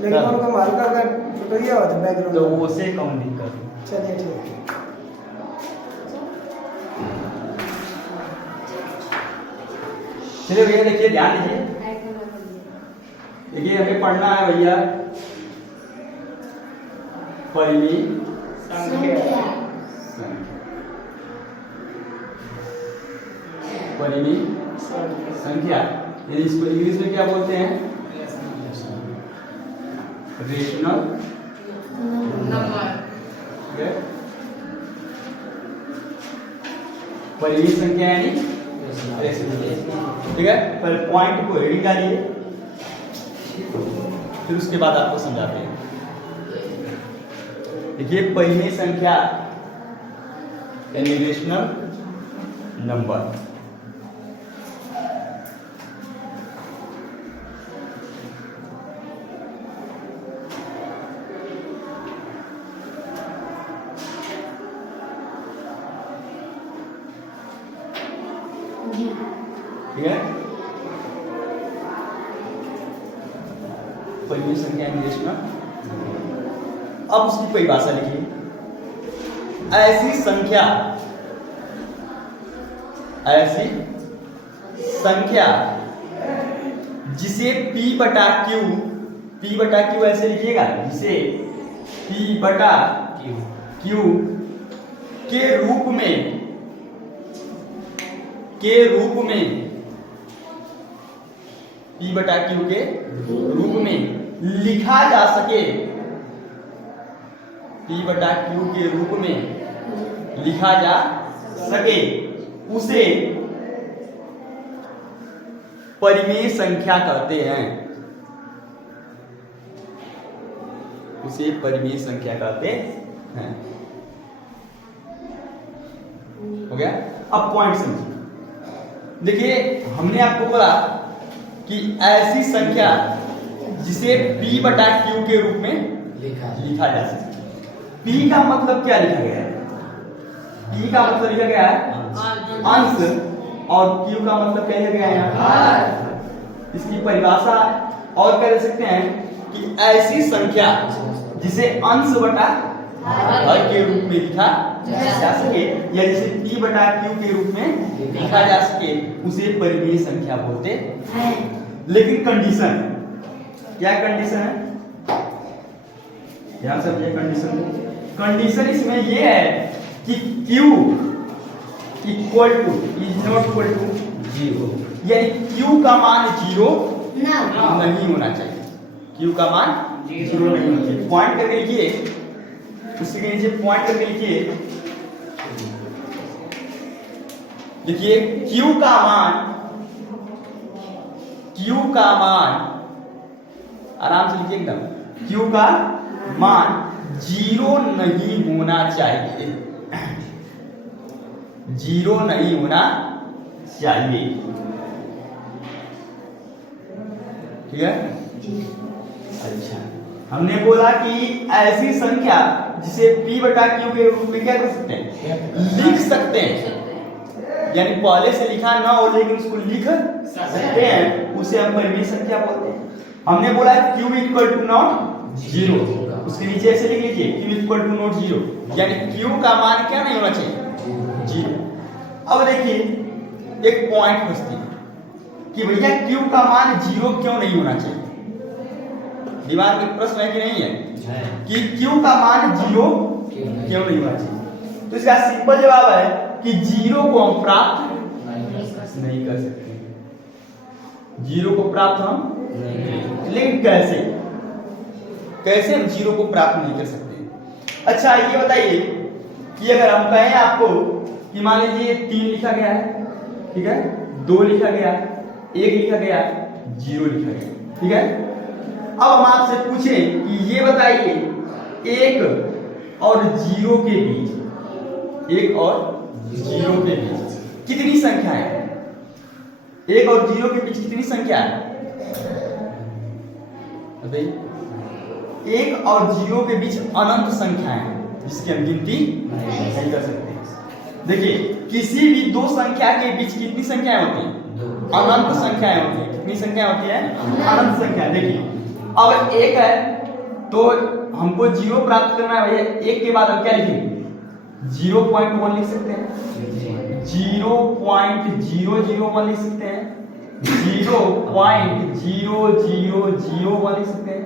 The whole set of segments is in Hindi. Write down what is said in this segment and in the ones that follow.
लेकिन उनका मार्का का टुकड़िया हुआ था बैकग्राउंड तो उसे कौन दिक्कत? चलिए ठीक है। चलिए भैया देखिए, ध्यान दीजिए। देखिए हमें पढ़ना है भैया परिमेय संख्या। परिमेय संख्या, यानी इसको इंग्लिश में क्या बोलते हैं? Rational number. परिमेय संख्या यानी ठीक है। पर पॉइंट को हेडिंग डालिए, फिर उसके बाद आपको समझाते हैं। देखिए परिमेय संख्या यानी रेशनल नंबर। ठीक है, परिमेय संख्या रेशनल। अब उसकी परिभाषा लिखिए। ऐसी संख्या जिसे P बटा Q ऐसे लिखिएगा, जिसे P बटा Q के रूप में P बटा Q के रूप में लिखा जा सके, P बटा Q के रूप में लिखा जा सके, उसे परिमेय संख्या कहते हैं। उसे परिमेय संख्या कहते हैं। हो गया। अब पॉइंट समझिए। देखिए हमने आपको बोला कि ऐसी संख्या जिसे P बटा Q के रूप में लिखा जा सके। P का मतलब क्या लिखा गया है? P का मतलब लिखा गया है अंश, और Q का मतलब क्या लिखा गया है यहाँ? इसकी परिभाषा और कह सकते हैं कि ऐसी संख्या जिसे अंश बटा हर के रूप में लिखा जा सके, या जिसे P बटा Q के रूप में लिखा जा सके, उसे परिमेय संख्या बोलते हैं। लेकिन कंडीशन, क्या कंडीशन है? ध्यान से समझिए कंडीशन इसमें यह है कि Q equal to is not equal to 0, यानी Q का मान 0 नहीं होना चाहिए। Q का मान 0 नहीं होना चाहिए। पॉइंट करके लिखिए, उसके नीचे पॉइंट करके लिखिए। देखिए Q का मान आराम से लिखिए एकदम, Q का मान 0 नहीं होना चाहिए, 0 नहीं होना चाहिए। ठीक है। अच्छा, हमने बोला कि ऐसी संख्या जिसे P बटा Q के रूप में क्या कर सकते हैं? लिख सकते हैं, यानी पहले से लिखा ना हो लेकिन उसको लिख सकते हैं, उसे हम परिमेय संख्या बोलते हैं। हमने बोला Q इक्वल टू नॉट 0, उसके नीचे ऐसे लिख लीजिए Q इक्वल टू नॉट 0, यानी Q का मान क्या नहीं होना चाहिए? 0। अब देखिए एक पॉइंट पूछती है कि भैया Q का मान 0 क्यों नहीं होना चाहिए? दिमाग में प्रश्न है कि नहीं है कि Q का मान 0 क्यों नहीं होना चाहिए? तो इसका सिंपल जवाब है कि 0 को हम प्राप्त नहीं कर सकते। 0 को प्राप्त हम लेकिन कैसे हम 0 को प्राप्त नहीं कर सकते? अच्छा ये बताइए कि अगर हम कहें आपको कि मान लीजिए 3 लिखा गया है, ठीक है, 2 लिखा गया, 1 लिखा गया, 0 लिखा गया, ठीक है। अब हम आपसे पूछें कि ये बताइए 1 और 0 के बीच, 1 और 0 के बीच कितनी संख्या है? 1 और 0 के बीच कितनी संख्या है? बताइए। 1 और 0 के बीच अनंत संख्याएं हैं जिसकी हम गिनती नहीं कर सकते। देखिए किसी भी दो संख्या के बीच कितनी संख्याएं होती हैं? अनंत संख्याएं होती हैं। कितनी संख्या होती है? अनंत संख्या। देखिए अब एक है तो हमको 0 प्राप्त करना है भैया, एक के बाद हम क्या लिखेंगे? 0.1 लिख सकते हैं, 0.001 लिख सकते हैं, 0.0001 लिख सकते हैं,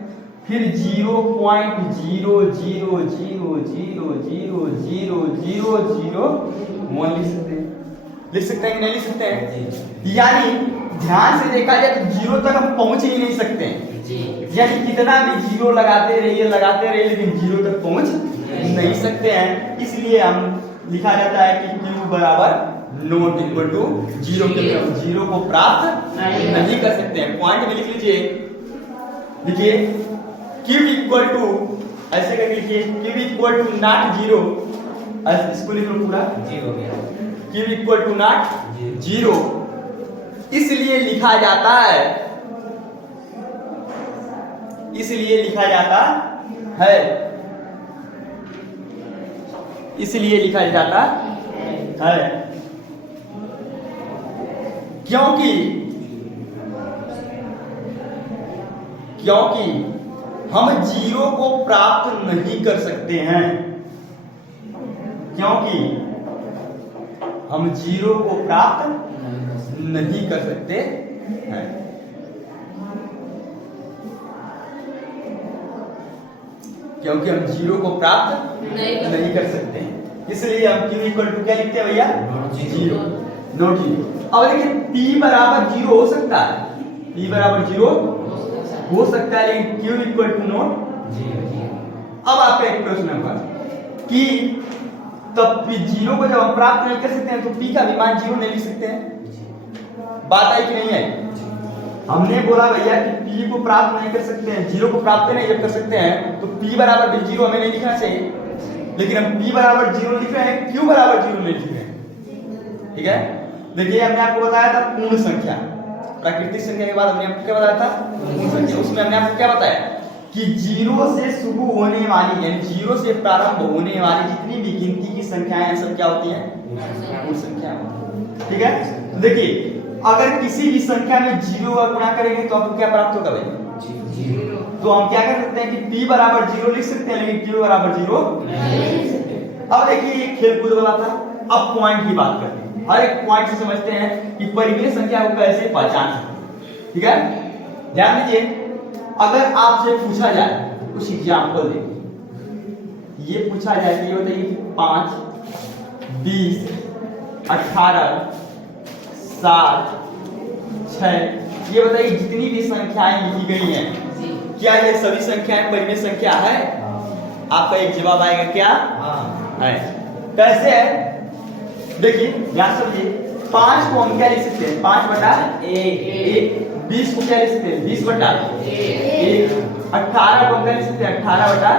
फिर 0.00000001 लिख सकते हैं कि नहीं लिख सकते हैं? यानी ध्यान से देखा जाए तो 0 तक हम पहुंच ही नहीं सकते हैं। यानी कितना भी 0 लगाते रहिए लेकिन 0 तक पहुंच नहीं सकते हैं। इसलिए हम लिखा जाता है कि Q बराबर नॉट इक्वल टू 0, क्योंकि हम 0 को प्राप्त नहीं कर सकते हैं। पॉइंट में लिख लीजिए, देखिए Q इक्वल टू ऐसे करके लिखिए, Q इक्वल टू नॉट 0, इसको लिख लो पूरा 0 हो गया। Q इक्वल टू नॉट 0 इसलिए लिखा जाता है, इसलिए लिखा जाता है, इसलिए लिखा जाता है क्योंकि हम 0 को प्राप्त नहीं कर सकते हैं, क्योंकि हम 0 को प्राप्त नहीं कर सकते हैं। क्योंकि हम 0 को प्राप्त नहीं कर सकते हैं, इसलिए हम Q इक्वल टू क्या लिखते हैं भैया? 0, नॉट 0। अब देखिए P बराबर 0 हो सकता है, P बराबर 0 हो सकता है, लेकिन Q इक्वल टू नॉट 0। अब आपका एक प्रश्न होगा कि तब P0 को जब हम प्राप्त नहीं कर सकते हैं तो P का भी मान 0 नहीं लिख सकते हैं। बात आई कि नहीं है? हमने बोला भैया कि P को प्राप्त नहीं कर सकते हैं, 0 को प्राप्त नहीं जब कर सकते हैं तो P बराबर 0 हमें नहीं लिखना चाहिए, लेकिन हम P बराबर 0 लिख रहे हैं, Q बराबर 0 नहीं लिख रहे हैं। ठीक है, देखिए हमने आपको बताया था पूर्ण संख्या, प्राकृतिक संख्या के बाद हमने आपको क्या बताया था? पूर्ण संख्या। उसमें हमने आपको क्या बताया कि 0 से शुरू होने वाली, यानी 0 से प्रारंभ होने वाली जितनी भी गिनती की संख्याएं हैं सब क्या होती हैं? पूर्ण संख्या। ठीक है, तो देखिए अगर किसी भी संख्या में 0 का गुणा करेंगे तो आपको क्या प्राप्त होगा भाई? 0। तो हम क्या कर सकते हैं कि P बराबर 0 लिख सकते हैं, लेकिन Q बराबर 0 नहीं लिख सकते। अब देखिए ये खेलकूद वाला था, अब पॉइंट की बात करते हैं। हर एक पॉइंट से समझते हैं कि परिमेय संख्या को कैसे पहचान सकते हैं। ठीक है, ध्यान दीजिए, अगर आपसे पूछा जाए कुछ एग्जाम्पल देखिए, ये पूछा जाए कि ये बताइए कि 5, 20, 18, 7, 6, ये बताइए जितनी भी संख्याएं लिखी गई हैं क्या ये सभी संख्याएं परिमेय संख्या है? आपका एक जवाब आएगा क्या? है। कैसे है? देखिए ध्यान समझिए, 5 को हम क्या लिख सकते हैं? 5 बटा 1। 20 को क्या लिख सकते हैं? 20 बटा 1। 18 को हम क्या लिख सकते हैं? 18 बटा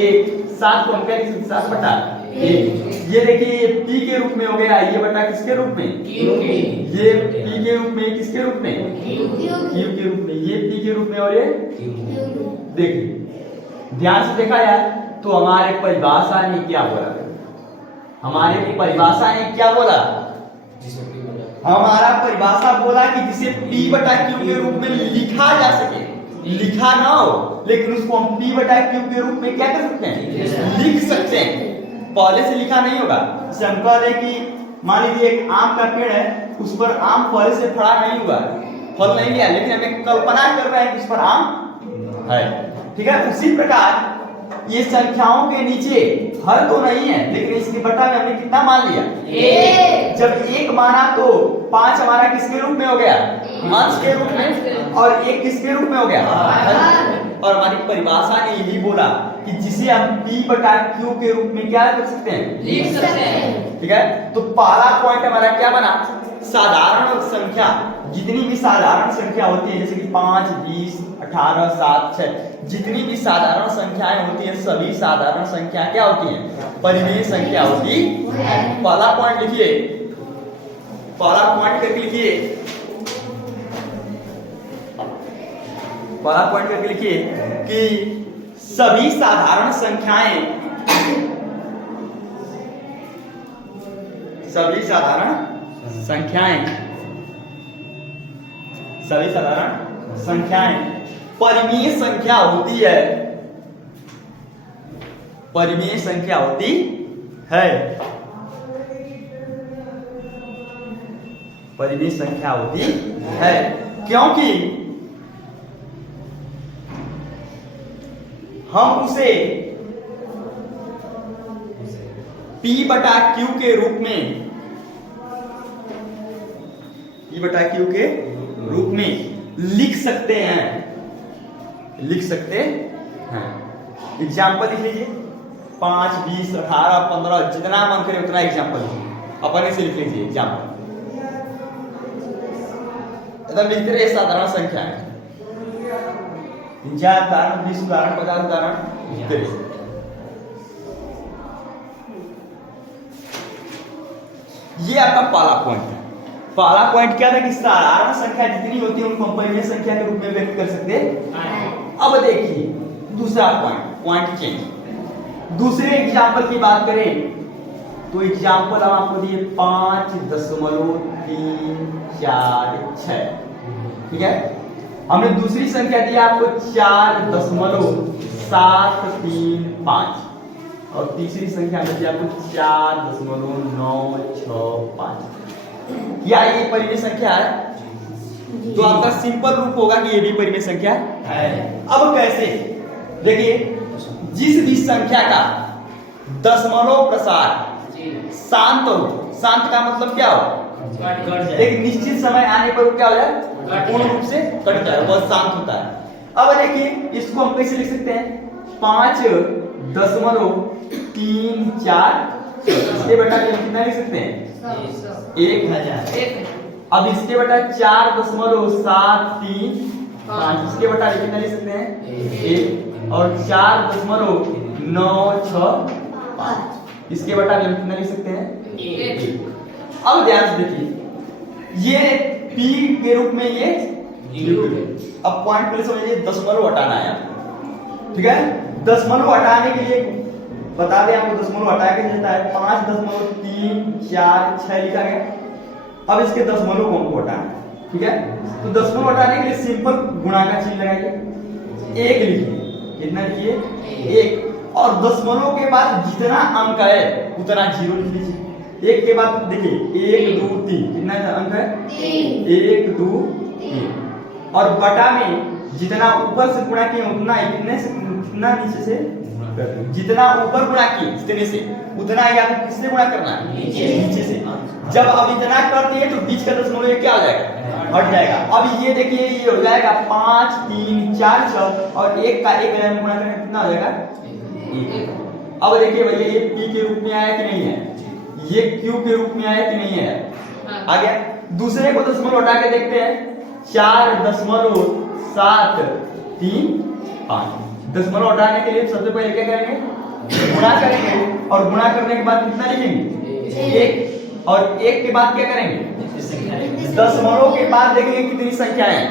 1। 7 को हम क्या लिख सकते हैं? 7 बटा 1। ये देखिए ये P के रूप में हो गया, ये बटा किसके रूप में? Q के। ये P के रूप में, किसके रूप में? Q के रूप में। ये P के रूप में और ये Q। देखिए ध्यान से देखा जाए तो हमारे परिभाषा ने क्या बोला? हमारे परिभाषा ने क्या बोला? हमारा परिभाषा बोला कि जिसे P बटा Q के रूप में लिखा जा सके, लिखा ना हो लेकिन उसको हम P बटा Q के रूप में क्या कर सकते हैं? लिख सकते हैं। पहले से लिखा नहीं होगा। जैसे हम कह रहे कि मान लीजिए एक आम का पेड़ है, उस पर आम पहले से फड़ा नहीं हुआ, फल नहीं लिया, लेकिन हमें कल्पना कर रहे हैं कि उस पर आम है। ठीक है, उसी प्रकार ये संख्याओं के नीचे हर तो नहीं है, लेकिन इसके बटा में हमने कितना मान लिया? 1। जब 1 माना तो 5 हमारा किसके रूप में हो गया? अंश के रूप में, और 1 किसके रूप में हो गया? और हमारी परिभाषा ने यही बोला कि जिसे हम P बटा Q के रूप में क्या कर सकते हैं? लिख सकते हैं। ठीक है, तो पहला पॉइंट हमारा क्या बना? साधारण संख्या, जितनी भी साधारण संख्या होती है जैसे कि 5, 20, 18, 7, 6, जितनी भी साधारण संख्याएं होती हैं सभी साधारण संख्या क्या होती हैं? परिमेय संख्या होती है। पहला पॉइंट लिखिए, पहला पॉइंट करके लिखिए, पहला पॉइंट करके लिखिए कि सभी साधारण संख्याएं, सभी साधारण संख्याएं सभी साधारण संख्याएं परिमेय संख्या होती है, परिमेय संख्या होती है, परिमेय संख्या होती है, क्योंकि हम उसे P बटा Q के रूप में, P बटा Q के रूप में लिख सकते हैं, लिख सकते हैं। एग्जाम्पल लिख लीजिए, 5, 20, 18, 15 जितना मन करे उतना एग्जाम्पल लिखिए, अपने से लिख लीजिए एग्जाम्पल। एकदम लिखते रहे साधारण संख्या है, 3, 4 उदाहरण, 20 उदाहरण, 50 उदाहरण लिखते रहिए। ये आपका पहला पॉइंट है। पहला पॉइंट क्या था कि साधारण संख्या जितनी होती है उनको हम परिमेय संख्या के रूप में व्यक्त कर सकते हैं। अब देखिए दूसरा पॉइंट, पॉइंट चेंज। दूसरे एग्जाम्पल की बात करें तो एग्जाम्पल हम आपको दिए 5.346, ठीक है। हमने दूसरी संख्या दी आपको 4.735 और तीसरी संख्या में दी आपको 4.965। क्या ये परिमेय संख्या है? तो आपका सिंपल रूप होगा कि ये भी परिमेय संख्या है। अब कैसे? देखिए, जिस भी संख्या का दशमलव प्रसार शांत हो, शांत का मतलब क्या हो? एक निश्चित समय आने पर क्या हो जाए? पूर्ण रूप से कट जाए, बहुत शांत होता है। अब देखिए इसको हम कैसे लिख सकते हैं? 5.34, इसके बेटा कितना लिख सकते हैं? 1000। अब इसके बेटा 4.735, इसके बेटा कितना लिख सकते हैं? 1 और 4.965, इसके बेटा कितना लिख सकते हैं? 1। अब ध्यान से देखिए, ये P के रूप में ये अब पॉइंट पहले समझिए, दशमलव हटाना है, ठीक है। दशमलव हटाने के लिए बता दें आपको, दशमलव हटा के जाता है 5.346 लिखा गया। अब इसके दशमलव को हमको हटाना, ठीक है। तो दशमलव हटाने के लिए सिंपल गुणा का चिन्ह लगाइए, 1 लिखिए, कितना लिखिए? 1। और दशमलव के बाद जितना अंक है उतना 0 लिख लीजिए। 1 के बाद देखिए 1, 2, 3, कितना अंक है? 1, 2, 3। और बटा में जितना ऊपर से गुणा किए उतना कितने से, कितना नीचे से, जितना ऊपर गुणा किए जितने से उतना ही आपको किससे गुणा करना है? नीचे से। जब अब इतना कर दिए तो बीच का दशमलव ये क्या हो जाएगा? हट जाएगा। अब ये देखिए ये हो जाएगा 5, 3, 4, 6 और 1 का 1 में गुणा करें कितना हो जाएगा? 1। अब देखिए भैया ये P के रूप में आया कि नहीं है? ये Q के रूप में आया कि नहीं है? आ गया। दूसरे को दशमलव हटा के देखते हैं, 4.735। दशमलव हटाने के लिए सबसे पहले क्या करेंगे? गुणा करेंगे, और गुणा करने के बाद कितना लिखेंगे? 1। और 1 के बाद क्या करेंगे? दशमलव के बाद देखेंगे कितनी संख्या है?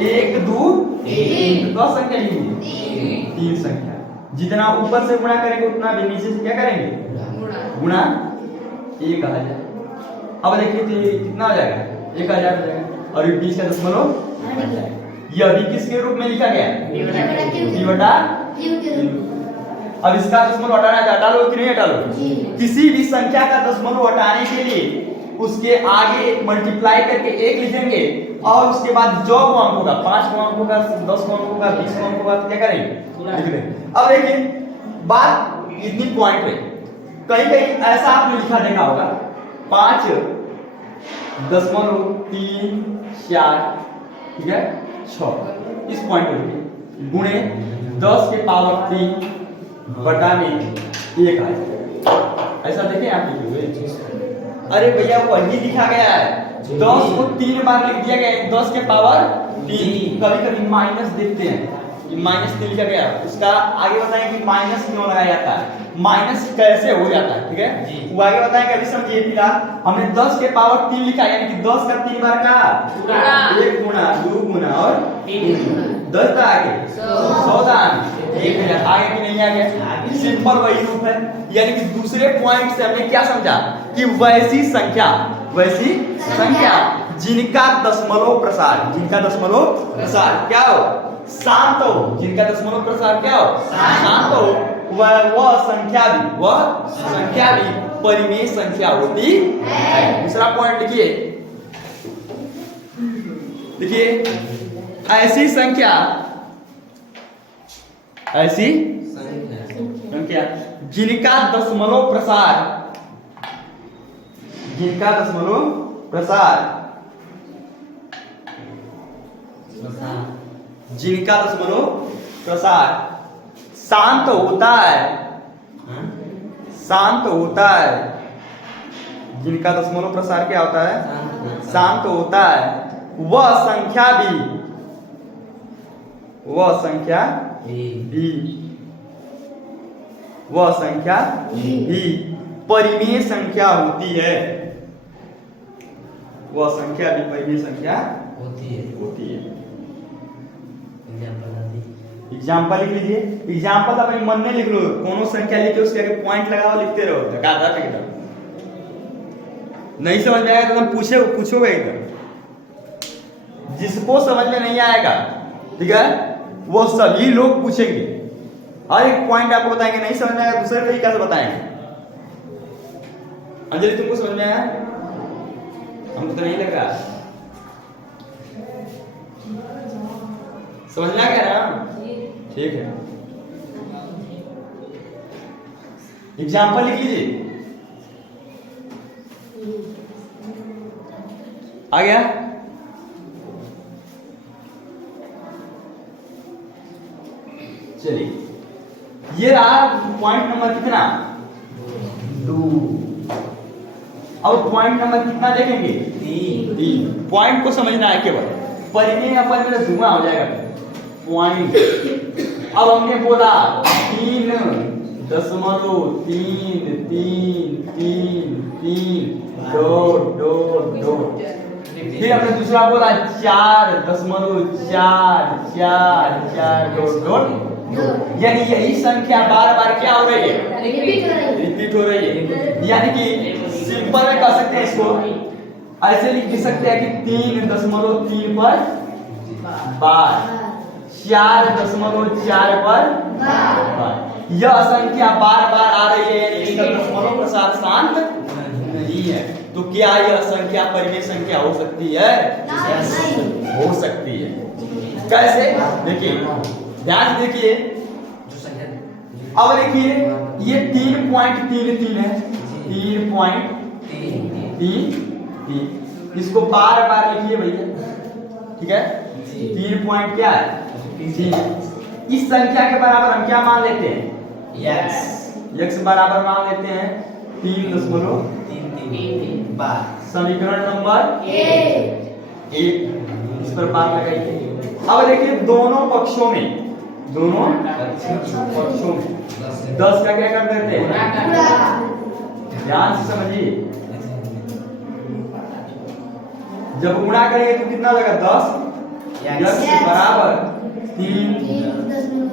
1, 2, 3। 10 संख्या लिखेंगे, 3 संख्या। जितना ऊपर से गुणा करेंगे उतना भी नीचे से क्या करेंगे? गुणा 1000। अब देखिए तो ये कितना हो जाएगा? 1000 हो जाएगा। और ये 20 का दशमलव हट जाएगा। ये अभी किसके रूप में लिखा गया? P बटा Q के रूप। अब इसका दशमलव हटाना है, हटा लो कि नहीं हटा लो? किसी भी संख्या का दशमलव हटाने के लिए उसके आगे मल्टीप्लाई करके 1 लिखेंगे और उसके बाद जो अंक होगा, 5 अंक होगा, 10 अंक होगा, 20 अंक होगा, क्या करेंगे? लिख देंगे। अब देखिए बात इतनी पॉइंट है, कहीं कहीं ऐसा आपने लिखा देखा होगा 5.34, ठीक है, 6। इस पॉइंट को लिखिए, गुणे 10 के पावर 3 बटा में 1 आए। ऐसा देखें आप लिखे हुए। अरे भैया वही लिखा गया है, 10 को 3 बार लिख दिया गया है, 10 के पावर 3। कभी कभी माइनस देखते हैं, माइनस 3 लिखा गया, उसका आगे बताएं कि माइनस क्यों लगाया जाता है, माइनस कैसे हो जाता है, ठीक है। वो आगे बताएंगे, अभी समझिए। फिलहाल हमने 10 के पावर 3 लिखा, यानी कि 10 का 3 बार का 1 गुना, 2 गुना और 3 गुना। 10 का आगे 100 दान 1000, आगे भी नहीं आ गया। सिंपल वही रूप है। यानी कि दूसरे पॉइंट से हमने क्या समझा कि वैसी संख्या जिनका दशमलव प्रसार क्या हो, शांत हो, जिनका दशमलव प्रसार क्या हो, शांत हो, वह संख्या भी परिमेय संख्या होती है। दूसरा पॉइंट देखिए ऐसी संख्या जिनका दशमलव प्रसार शांत होता है, जिनका दशमलव प्रसार क्या होता है, शांत होता है, वह संख्या भी परिमेय संख्या होती है, एग्जाम्पल लिख लीजिए। एग्जाम्पल अपने मन में लिख लो, कोनो संख्या लिखे उसके आगे पॉइंट लगाओ, लिखते रहो। नहीं समझ में आएगा तो तुम पूछोगे एकदम। जिसको समझ में नहीं आएगा, ठीक है, वो सभी लोग पूछेंगे, हर एक पॉइंट आपको बताएंगे। नहीं समझ में आएगा दूसरे तरीके से बताएंगे। अंजलि तुमको समझ में आया? हमको तो नहीं लग रहा। समझ में आ गया ना? ठीक है, एग्जाम्पल लिख लीजिए। आ गया? चलिए, ये रहा पॉइंट नंबर कितना, 2। अब पॉइंट नंबर कितना देखेंगे, 3। पॉइंट को समझना है केवल, परिमेय अपरिमेय धुआं हो जाएगा पॉइंट। अब हमने बोला 3.333 डॉट। फिर हमने दूसरा बोला 4.444 डॉट। यानी यही संख्या बार बार क्या हो रही है, रिपीट हो रही है। यानी कि सिंपल में कह सकते हैं इसको, ऐसे लिख सकते हैं कि 3.3 पर बार, 4.4 पर बार। यह संख्या बार बार आ रही है, यानी इसका दशमलव प्रसार शांत नहीं है। तो क्या यह संख्या परिमेय संख्या हो सकती है? हो सकती है। कैसे? देखिए, ध्यान देखिए। अब देखिए, ये 3.33 है, 3.33। इसको बार बार लिखिए भैया, ठीक है। 3 पॉइंट क्या है, इस संख्या के बराबर हम क्या मान लेते हैं, x बराबर मान लेते हैं 3.33 बार। समीकरण नंबर 1 इस पर बात लगाइए। अब देखिए, दोनों पक्षों में 10 का क्या कर देते हैं, ध्यान से समझिए। जब गुणा करेंगे तो कितना होगा, 10 बराबर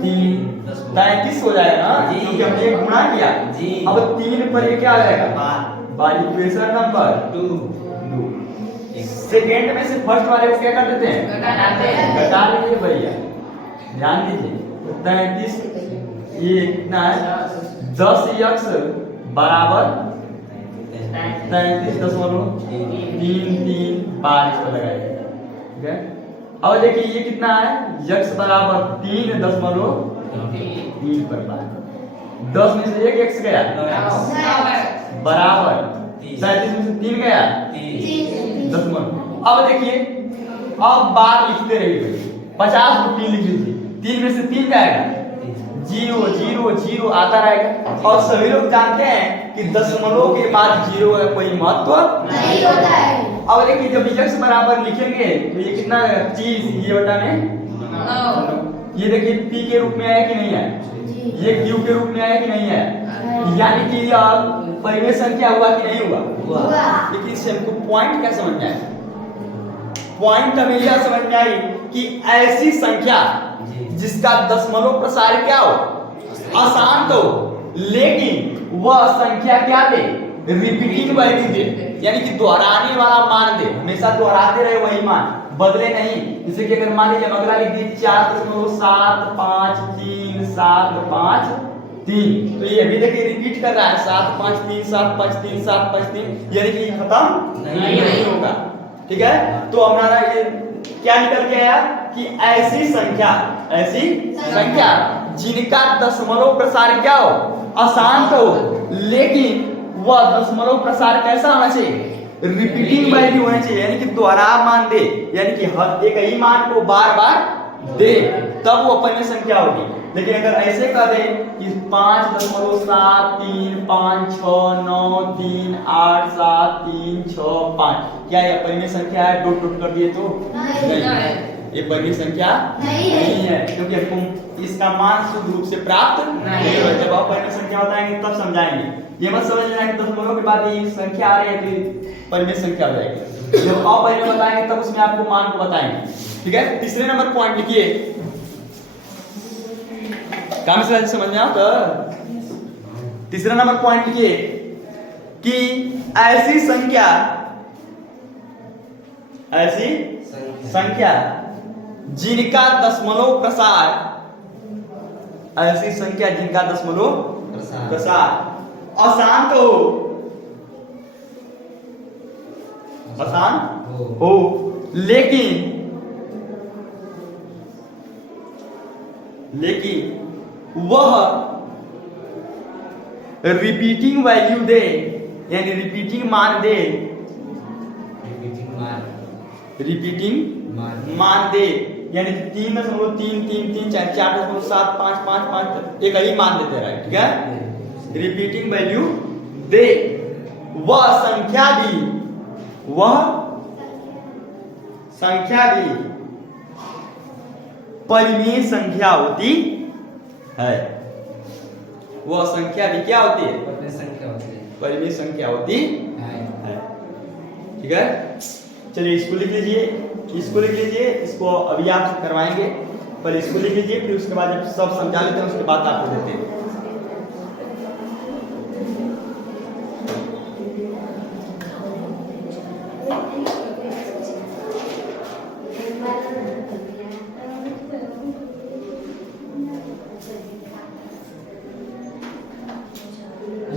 33 हो जाएगा ना, क्योंकि हमने एक गुणा किया। अब 3 पर ये क्या आ जाएगा, बार। Equation number 2। सेकेंड में से फर्स्ट वाले को क्या कर देते हैं, घटा लीजिए भैया, ध्यान दीजिए। 33 ये कितना है, 10x बराबर 33.33 बार इसको लगाइए, ठीक है। अब देखिए ये कितना है, x बराबर 3.3 पर बार। 10 में से 1 x गया बराबर 37 में से 3 गया 10। अब देखिए, अब बार लिखते रहिए, 50 को 3 लिख लीजिए। 3 में से 3 जाएगा 0 0 0 आता रहेगा। और सभी लोग जानते हैं कि दशमलव के बाद 0 का कोई महत्व नहीं होता है। अब देखिए, जब x बराबर लिखेंगे तो ये कितना 30, ये बटा में 9। ये देखिए p के रूप में आया कि नहीं है, ये q के रूप में आया कि नहीं है, यानी कि यह परिमेय संख्या हुआ कि नहीं हुआ। लेकिन इससे हमको पॉइंट क्या समझ में आया, पॉइंट हमें यह समझ में आई कि ऐसी संख्या जिसका दशमलव प्रसार क्या हो, अशांत हो, लेकिन वह संख्या क्या दे, रिपीटिंग वैल्यू दे, यानी कि दोहराने वाला मान दे, हमेशा दोहराते रहे वही मान, बदले नहीं। जैसे कि अगर मान लीजिए अगला लिख दिए 4.753 तो ये अभी देखिए रिपीट कर रहा है 753 यानी कि खत्म नहीं होगा। ठीक है, तो हमारा ये क्या निकल के आया कि ऐसी संख्या जिनका दशमलव प्रसार क्या हो, अशांत हो, लेकिन वह दशमलव प्रसार कैसा होना चाहिए, रिपीटिंग वैल्यू होना चाहिए, यानी कि दोहरा मान दे, यानी कि हर एक ही मान को बार बार दे, तब वो अपनी संख्या होगी। लेकिन अगर ऐसे कर दे कि 5.73569387365, क्या ये अपनी संख्या है? डॉट डॉट कर दिए तो नहीं, ये परिमेय संख्या नहीं है, क्योंकि हमको इसका मान शुद्ध रूप से प्राप्त नहीं होगा। जब आप परिमेय संख्या बताएंगे तब समझाएंगे, ये मत समझ लेना कि दशमलव के बाद ये संख्या आ रही है तो परिमेय संख्या हो जाएगी। जब अपरिमेय बताएंगे तब उसमें आपको मान को बताएंगे। ठीक है, तीसरे नंबर पॉइंट लिखिए, काम से समझ में आता। तीसरा नंबर पॉइंट लिखिए कि ऐसी संख्या जिनका दशमलव प्रसार, ऐसी संख्या जिनका दशमलव प्रसार अशांत हो, लेकिन वह रिपीटिंग वैल्यू दे, यानी रिपीटिंग मान दे, रिपीटिंग मान दे, यानी 3.333 4.755 एक ही मान देते रहे। ठीक है, रिपीटिंग वैल्यू दे, वह संख्या भी परिमेय संख्या होती है। वह संख्या भी क्या होती है? परिमेय संख्या होती है। ठीक है, चलिए इसको लिख लीजिए, इसको अभी आप करवाएंगे, पहले इसको लिख लीजिए, फिर उसके बाद जब सब समझा लेते हैं उसके बाद आपको देते हैं।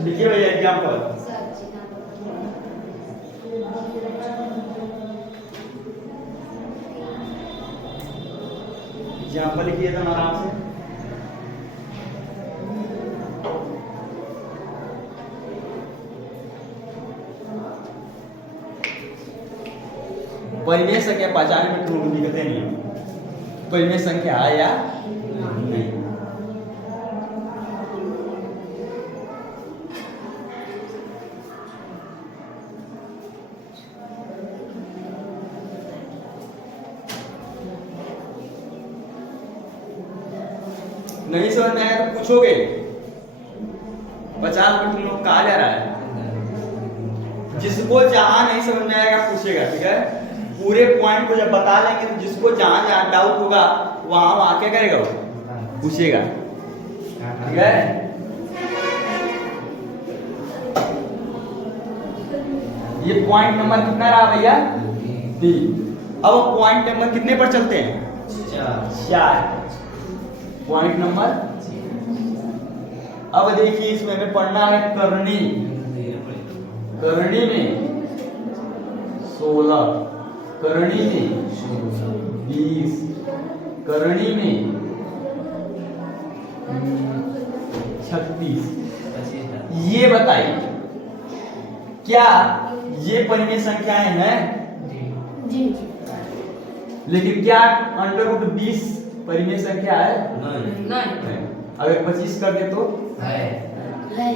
लिखिए भैया एग्जाम्पल। एग्जाम्पल लिखिए एकदम आराम से। परिमेय संख्या पहचानने में कोई दिक्कतें नहीं है, परिमेय संख्या है या नहीं। नहीं समझ में आया तो पूछोगे, 50 मिनट तुम लोग कहा जा रहा है, जिसको जहां नहीं समझ में आएगा पूछेगा। ठीक है, पूरे पॉइंट को जब बता लेंगे तो जिसको जहां जहां डाउट होगा वहां क्या करेगा, वो पूछेगा। ठीक है, ये पॉइंट नंबर कितना रहा भैया? 3। अब पॉइंट नंबर कितने पर चलते हैं? 4। पॉइंट नंबर, अब देखिए इसमें हमें पढ़ना है करनी में 16, करनी में 20, करनी में 36। ये बताइए क्या ये परिमेय संख्याएं हैं? जी। लेकिन क्या √20 परिमेय संख्या है? नहीं। अगर 25 कर दे तो नहीं।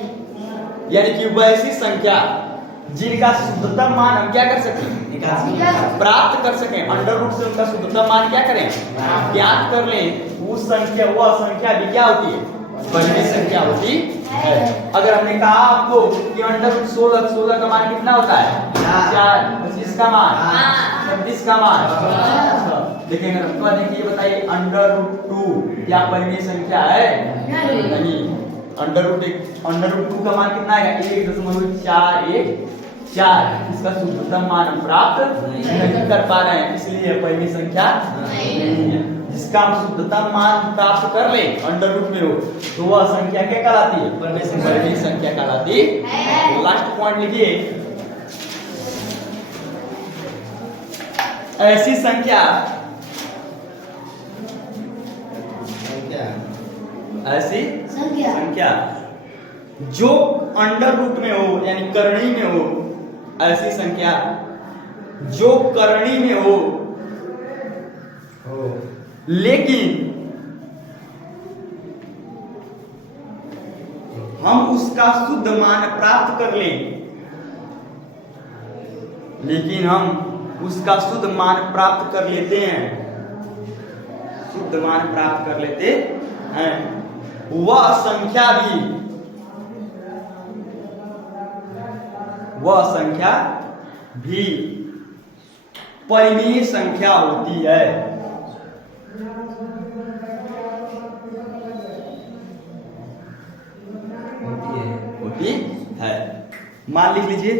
यानी कि वैसी संख्या जिनका शुद्धतम मान हम क्या कर सकें, प्राप्त कर सकें, अंडर रूट से उनका शुद्धतम मान क्या करें, ज्ञात कर लें, उस संख्या, वह संख्या भी क्या होती है? परिमेय संख्या होती है। अगर हमने कहा आपको कि √16 का मान कितना होता है? 4। 25 का मान 26 का मान। लेकिन अगर हमको देखिए, ये बताइए √2 क्या परिमेय संख्या है? नहीं। अंडर रूट 2 का मान कितना आएगा 1.414। इसका शुद्धतम मान हम प्राप्त नहीं कर पा रहे हैं, इसलिए पहली संख्या नहीं है। जिसका हम शुद्धतम मान प्राप्त कर ले अंडर रूट में हो तो वह संख्या क्या कहलाती है? परिमेय संख्या कहलाती है। लास्ट पॉइंट लिखिए, ऐसी संख्या जो अंडर रूट में हो यानी करणी में हो, ऐसी संख्या जो करणी में हो लेकिन हम उसका शुद्ध मान प्राप्त कर लें, लेकिन हम उसका शुद्ध मान प्राप्त कर लेते हैं, शुद्ध मान प्राप्त कर लेते हैं, वह संख्या भी परिमेय संख्या होती है। होती है। मान लिख लीजिए